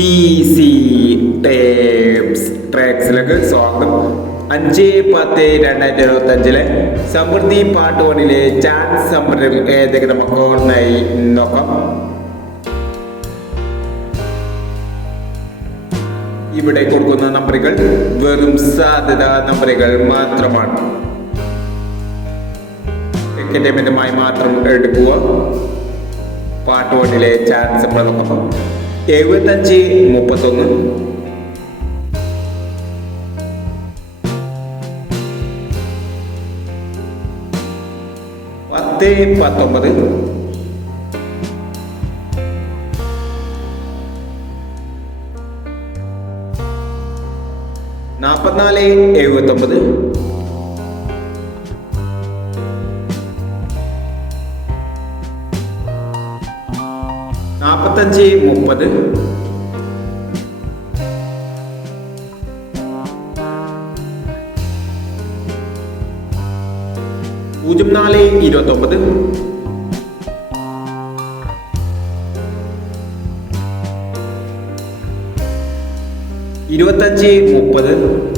Easy tapes ട്രാക്സിലേക്ക് സ്വാഗതം. അഞ്ച് പത്ത് രണ്ടായിരത്തി ഇരുപത്തി അഞ്ചിലെ സമൃദ്ധി പാട്ട് വണിലെ ചാൻസ് സമൃദ്ധി ഏതൊക്കെ നമുക്ക് ഒന്നായി നോക്കാം. ഇവിടെ കൊടുക്കുന്ന നമ്പറുകൾ വെറും സാധ്യത നമ്പറുകൾ മാത്രമാണ്. എക്കഡമികമായി മാത്രം എടുക്കുക. പാട്ട് വണ്ടിലെ ചാൻസ് നോക്കാം. എഴുപത്തഞ്ച് മുപ്പത്തൊന്ന്. പത്ത് പത്തൊമ്പത്. നാൽപ്പത്തിനാല് എഴുപത്തൊമ്പത്. നാൽപ്പത്തഞ്ച് മുപ്പത്. പൂജ്യം നാല് ഇരുപത്തൊമ്പത്. ഇരുപത്തഞ്ച് മുപ്പത്.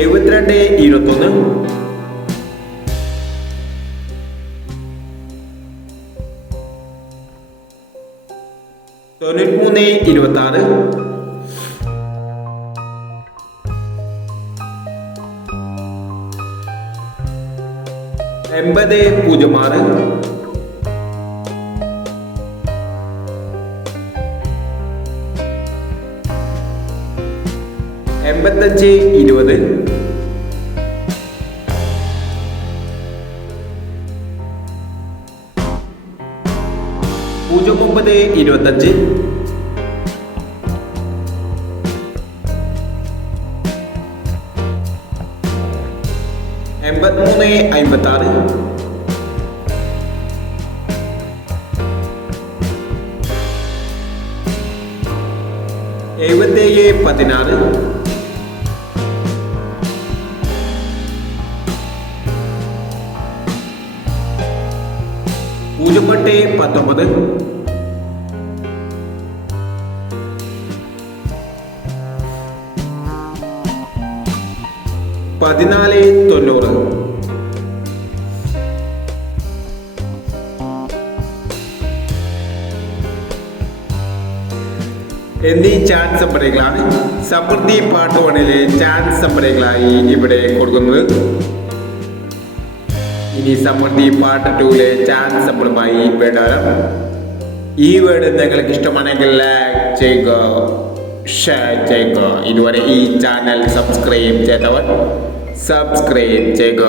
എഴുപത്തിരണ്ട് ഇരുപത്തൊന്ന്. തൊണ്ണൂറ്റിമൂന്ന് ഇരുപത്തി ആറ് എൺപത് പൂജ്യം ആറ്. എൺപത്തഞ്ച് ഇരുപത്. പൂജ്യം ഒമ്പത് ഇരുപത്തഞ്ച്. എൺപത്തിമൂന്ന് അമ്പത്തി ആറ് എഴുപത്തേഴ് പതിനാറ്. പൂജ്യം എട്ട് പത്തൊമ്പത്. പതിനാല് തൊണ്ണൂറ്. എന്നീ ചാൻസ് നമ്പറുകളാണ് സമൃദ്ധി പാട്ട് വണിലെ ചാൻസ് നമ്പറുകളായി ഇവിടെ കൊടുക്കുന്നത്. ഇനി സമൃദ്ധി പാർട്ട് ടൂലെ ചാൻസ് നമ്പറുമായി വേണ്ടാരം ഈ വേർഡ് നിങ്ങൾക്ക് ഇഷ്ടമാണെങ്കിൽ ലൈക്ക് ചെയ്യുക ഷെയർ ചെയ്യുക. ഇതുവരെ ഈ ചാനൽ സബ്സ്ക്രൈബ് ചെയ്തവർ സബ്സ്ക്രൈബ് ചെയ്യുക.